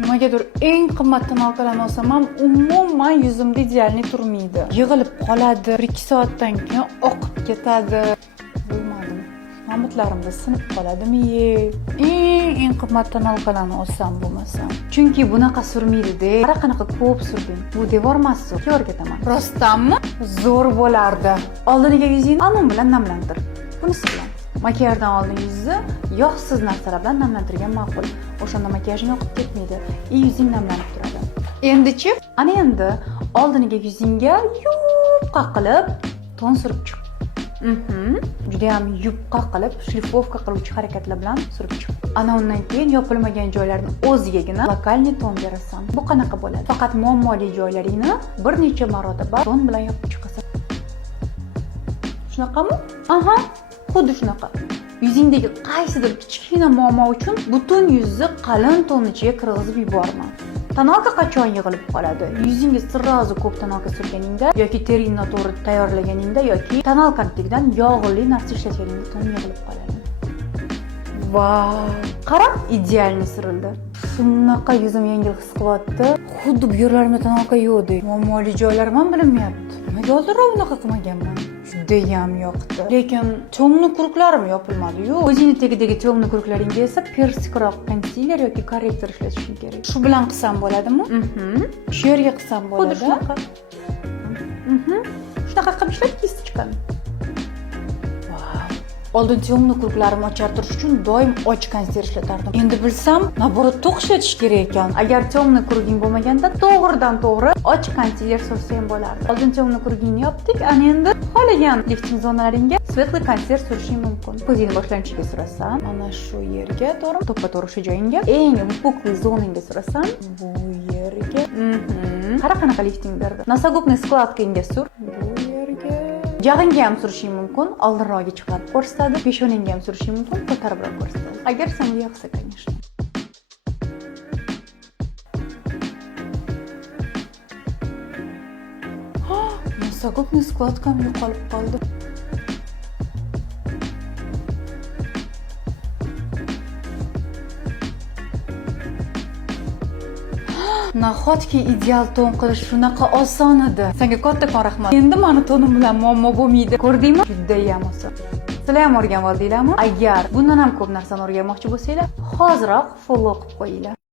Nimagadir eng qimmat tonalkalarni olsam ham umuman yuzimda idealniy turmaydi. Yig'ilib qoladi, 1-2 soatdan keyin oqib ketadi. Bilmadim. Mamatlarimda sinib qoladimi? Eng qimmat tonalkalarni olsam bo'lmasam. Chunki bunaqa surmaydi-da. Qara qanaqa ko'p surding. Bu devor emas, yo'q ketaman. Rostdanmi? Zo'r bo'lardi. Oldiniga yuzingizni almon bilan namlantir. Bunisi bilan. Makiyajdan oldin yuzni yog'siz narsalar bilan namlantirgan ma'qul. O'shanda makiyajing oqib ketmaydi, yuzing namlanib turadi. Endi-chi, ana endi oldiniga yuzingga yupqa qilib ton surib chiq. Juda ham yupqa qilib, shlifovka qiluvchi harakatlar bilan surib chiq. Ana undan keyin yopilmagan joylarni o'zigagina lokalniy ton berasan. Bu qanaqa bo'ladi? Faqat muammoli joylaringni bir necha marotaba ton bilan yopib chiqasan. Shunaqami? Aha. Xuddi shunaqa. Yuzingdagi qaysidir kichkina muammo uchun butun yuzni qalin ton ichiga kirgizib yuborma. Tonalka qachon yig'ilib qoladi? Yuzingiz sirrozi ko'p tonalka surganingda yoki teringni noto'g'ri tayyorlaganingda yoki tonalkani tagidan yog'li narsa ishlatganingda ton yig'ilib qoladi. Vau! Qara, idealniy surildi. Shunaqa yuzim yengil his qilyapti. Xuddi bu yerlarimda tonalka yo'qdek. Muammoli joylarim ham bilinmayapti. Nimaga oldinroq bunaqa qilmaganman? Judayam yoqdi. Lekin temni kurklarim yopilmadi-yu. O'zingni tagidagi temni kurklaringga esa persikroq konsiler yoki korrektor ishlatishing kerak. Shu bilan qilsam bo'ladimi? Shu yerga qilsam bo'ladi. Xuddi shunaqa. Shunaqa qilib ishlatgisi chiqadi. Oldin temni kurklarimni ochar turish uchun doim och konsiler ishlatardim. Endi bilsam, naborot to'q ishlatish kerak ekan. Agar temni kurging bo'lmaganda to'g'ridan-to'g'ri och konsiler sursa ham bo'lardi. Oldin temni kurgingni yopdik, ana endi xohlagan lifting zonalaringga svetli konsiler surishing mumkin. Ko'zingni boshlang'ichiga surasan, mana shu yerga to'ppa-to'g'ri shu joyingga, eng vupukli zonangga surasan, bu yerga. Qara qanaqa lifting berdi. Nosogubniy skladkangga sur, bu yerga. Jag'ingga ham surishing mumkin, oldinroqga chiqarib ko'rsatadi. Peshonangga ham surishing mumkin, ko'taribroq ko'rsatadi. Agar senga yoqsa, конечно. Nosogubniy skladkam yo'qolib qoldi. Nahotki ideal ton qilish shunaqa oson edi. Senga kattakon rahmat. Endi meni tonim bilan muammo bo'lmaydi. Ko'rdingmi? Judayam oson. Sizlar ham o'rganib oldinglarmi? Agar bundan ham ko'p narsani o'rganmoqchi bo'lsanglar, hoziroq follow qilib qo'yinglar.